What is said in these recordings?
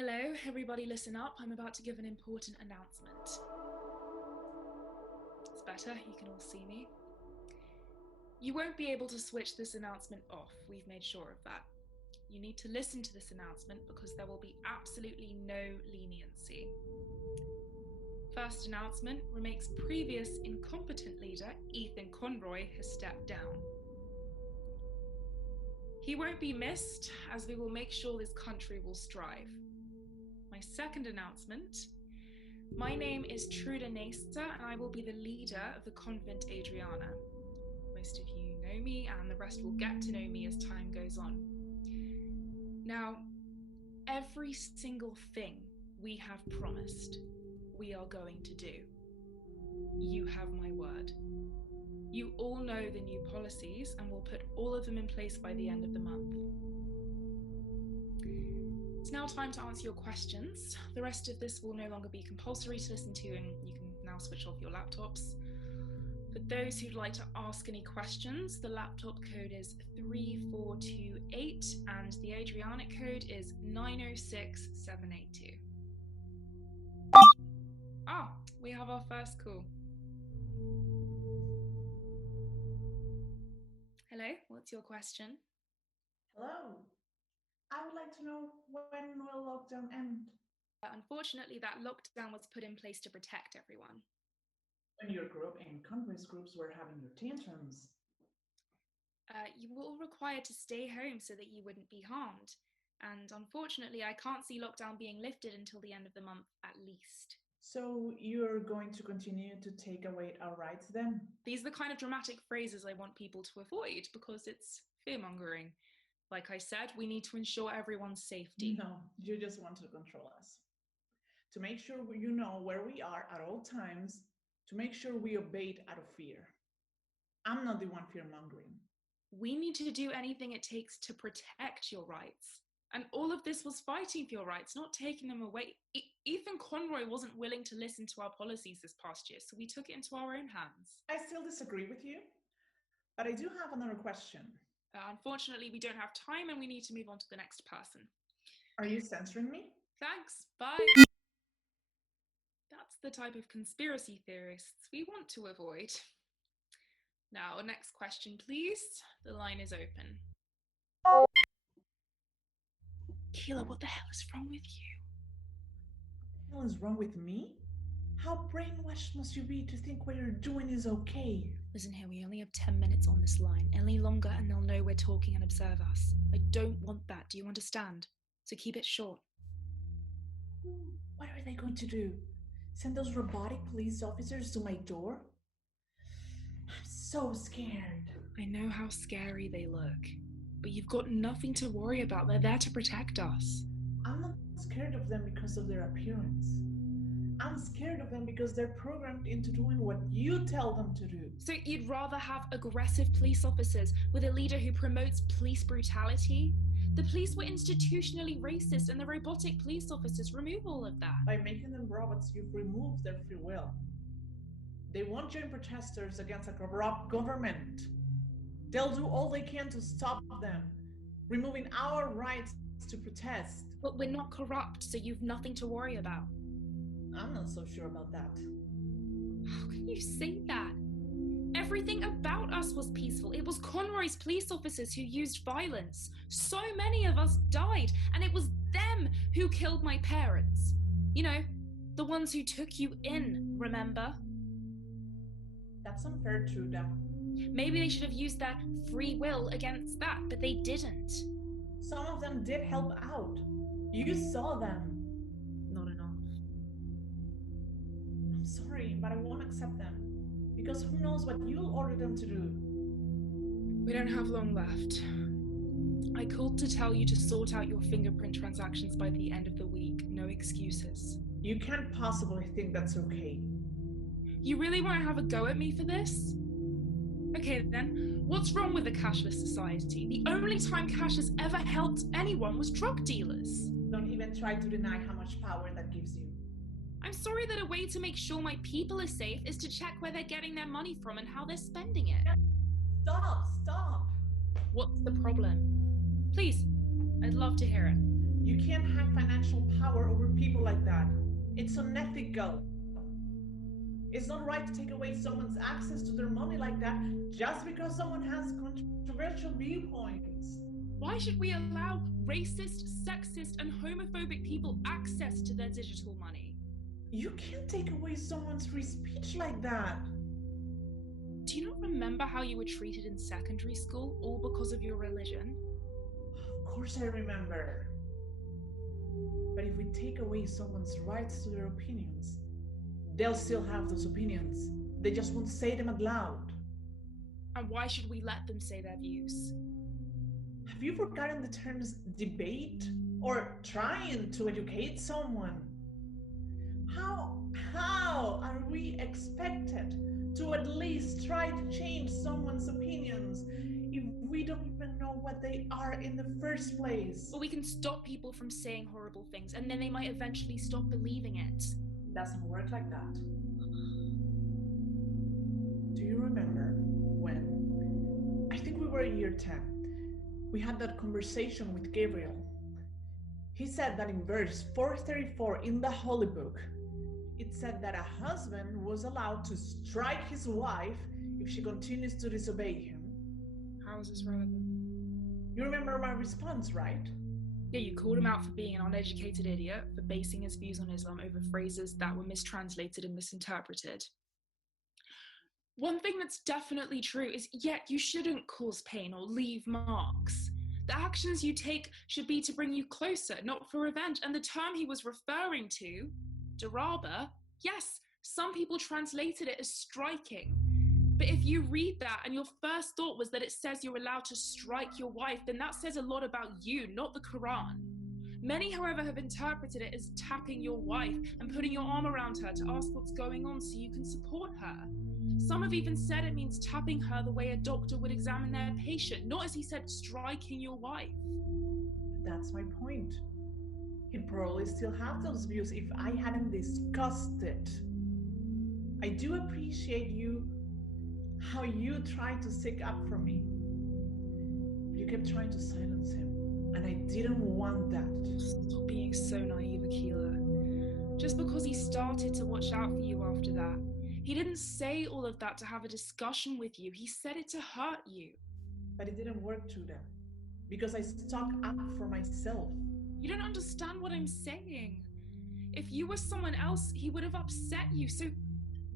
Hello, everybody listen up. I'm about to give an important announcement. It's better, you can all see me. You won't be able to switch this announcement off, we've made sure of that. You need to listen to this announcement because there will be absolutely no leniency. First announcement, Remaik's previous incompetent leader, Ethan Conroy, has stepped down. He won't be missed, as we will make sure this country will strive. My second announcement, my name is Truda Nesta, and I will be the leader of the convent Adriana. Most of you know me, and the rest will get to know me as time goes on. Now, every single thing we have promised, we are going to do. You have my word. You all know the new policies, and we'll put all of them in place by the end of the month. It's now time to answer your questions. The rest of this will no longer be compulsory to listen to, and you can now switch off your laptops. For those who'd like to ask any questions, the laptop code is 3428 and the Adriana code is 906782. We have our first call. Hello, what's your question? Hello. I would like to know, when will lockdown end? Unfortunately, that lockdown was put in place to protect everyone. When your group and conference groups were having your tantrums. You were all required to stay home so that you wouldn't be harmed. And unfortunately, I can't see lockdown being lifted until the end of the month at least. So you're going to continue to take away our rights then? These are the kind of dramatic phrases I want people to avoid because it's fear-mongering. Like I said, we need to ensure everyone's safety. No, you just want to control us. To make sure you know where we are at all times, to make sure we obey out of fear. I'm not the one fear-mongering. We need to do anything it takes to protect your rights. And all of this was fighting for your rights, not taking them away. Ethan Conroy wasn't willing to listen to our policies this past year, so we took it into our own hands. I still disagree with you, but I do have another question. Unfortunately, we don't have time and we need to move on to the next person. Are you censoring me? Thanks, bye. That's the type of conspiracy theorists we want to avoid. Now, next question, please. The line is open. Keela, what the hell is wrong with you? What the hell is wrong with me? How brainwashed must you be to think what you're doing is okay? Listen here, we only have 10 minutes on this line. Any longer and they'll know we're talking and observe us. I don't want that, do you understand? So keep it short. What are they going to do? Send those robotic police officers to my door? I'm so scared. I know how scary they look, but you've got nothing to worry about. They're there to protect us. I'm not scared of them because of their appearance. I'm scared of them because they're programmed into doing what you tell them to do. So you'd rather have aggressive police officers with a leader who promotes police brutality? The police were institutionally racist, and the robotic police officers remove all of that. By making them robots, you've removed their free will. They won't join protesters against a corrupt government. They'll do all they can to stop them, removing our rights to protest. But we're not corrupt, so you've nothing to worry about. I'm not so sure about that. How can you say that? Everything about us was peaceful. It was Conroy's police officers who used violence. So many of us died, and it was them who killed my parents. You know, the ones who took you in, remember? That's unfair, Truda. Maybe they should have used their free will against that, but they didn't. Some of them did help out. You saw them. Not enough. I'm sorry, but I won't accept them. Because who knows what you'll order them to do? We don't have long left. I called to tell you to sort out your fingerprint transactions by the end of the week. No excuses. You can't possibly think that's okay. You really want to have a go at me for this? Okay then, what's wrong with the cashless society? The only time cash has ever helped anyone was drug dealers. Don't even try to deny how much power that gives you. I'm sorry that a way to make sure my people are safe is to check where they're getting their money from and how they're spending it. Stop! What's the problem? Please, I'd love to hear it. You can't have financial power over people like that. It's unethical. It's not right to take away someone's access to their money like that just because someone has controversial viewpoints. Why should we allow racist, sexist, and homophobic people access to their digital money? You can't take away someone's free speech like that. Do you not remember how you were treated in secondary school, all because of your religion? Of course I remember. But if we take away someone's rights to their opinions, they'll still have those opinions. They just won't say them out loud. And why should we let them say their views? Have you forgotten the terms debate or trying to educate someone? How are we expected to at least try to change someone's opinions if we don't even know what they are in the first place? Or we can stop people from saying horrible things, and then they might eventually stop believing it. It doesn't work like that. Do you remember when, I think we were in year 10, we had that conversation with Gabriel? He said that in verse 434 in the Holy Book, it said that a husband was allowed to strike his wife if she continues to disobey him. How is this relevant? You remember my response, right? Yeah, you called him out for being an uneducated idiot, for basing his views on Islam over phrases that were mistranslated and misinterpreted. One thing that's definitely true is, you shouldn't cause pain or leave marks. The actions you take should be to bring you closer, not for revenge. And the term he was referring to, Daraba, yes, some people translated it as striking. But if you read that and your first thought was that it says you're allowed to strike your wife, then that says a lot about you, not the Quran. Many, however, have interpreted it as tapping your wife and putting your arm around her to ask what's going on so you can support her. Some have even said it means tapping her the way a doctor would examine their patient, not as he said striking your wife. That's my point. He'd probably still have those views if I hadn't discussed it. I do appreciate how you tried to stick up for me. You kept trying to silence him, and I didn't want that. Stop being so naive, Akila. Just because he started to watch out for you after that, he didn't say all of that to have a discussion with you. He said it to hurt you. But it didn't work, Truda, because I stuck up for myself. You don't understand what I'm saying. If you were someone else, he would have upset you. So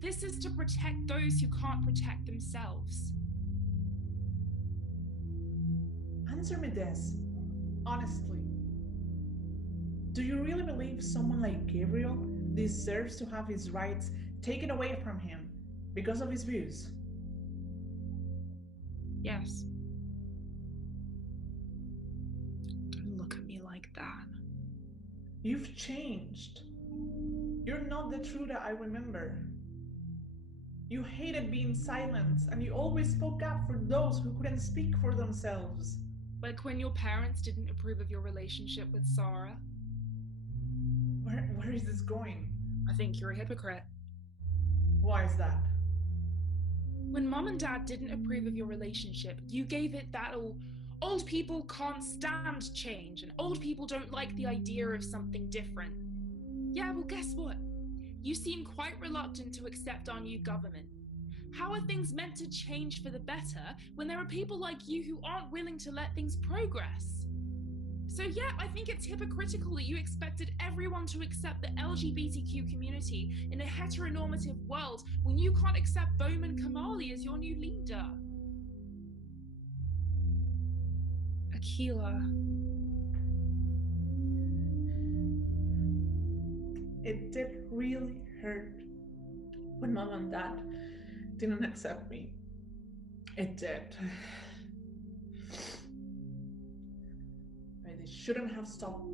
this is to protect those who can't protect themselves. Answer me this, honestly. Do you really believe someone like Gabriel deserves to have his rights taken away from him because of his views? Yes. Don't look at me like that. You've changed. You're not the Truda I remember. You hated being silenced, and you always spoke up for those who couldn't speak for themselves. Like when your parents didn't approve of your relationship with Sarah. Where is this going? I think you're a hypocrite. Why is that? When Mom and Dad didn't approve of your relationship, you gave it that old people can't stand change, and old people don't like the idea of something different. Yeah, well, guess what? You seem quite reluctant to accept our new government. How are things meant to change for the better when there are people like you who aren't willing to let things progress? So yeah, I think it's hypocritical that you expected everyone to accept the LGBTQ community in a heteronormative world when you can't accept Bowman Kamali as your new leader. Akila. It did really hurt when Mom and Dad didn't accept me. It did. They shouldn't have stopped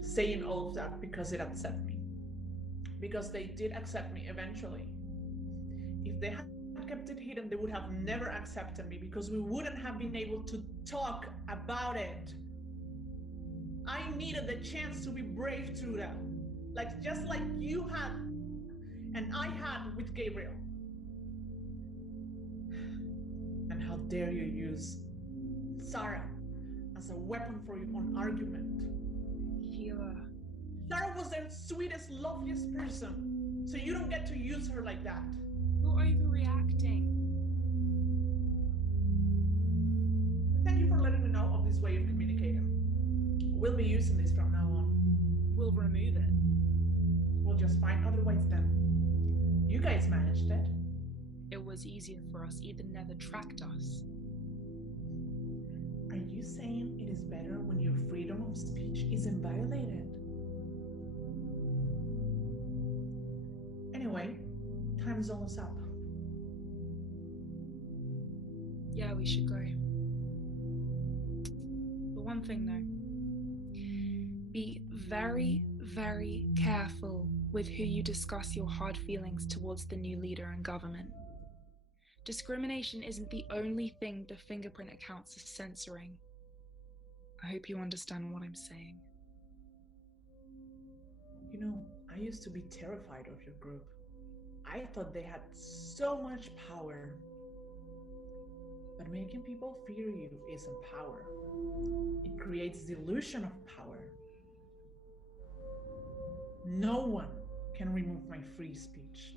saying all of that because it upset me. Because they did accept me eventually. If they had kept it hidden, they would have never accepted me because we wouldn't have been able to talk about it. I needed the chance to be brave through that. Just like you had and I had with Gabriel. And how dare you use Sarah as a weapon for your own argument? Akila. Sarah was the sweetest, loveliest person. So you don't get to use her like that. You're overreacting. Thank you for letting me know of this way of communicating. We'll be using this from now on. We'll remove it. We'll just find other ways then. You guys managed it. It was easier for us. Ethan never tracked us. Are you saying it is better when your freedom of speech isn't violated? Anyway, time's almost up. Yeah, we should go. But one thing though, be very, very careful with who you discuss your hard feelings towards the new leader and government. Discrimination isn't the only thing the fingerprint accounts are censoring. I hope you understand what I'm saying. You know, I used to be terrified of your group. I thought they had so much power. But making people fear you isn't power. It creates the illusion of power. No one can remove my free speech.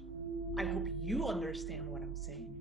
I hope you understand what I'm saying.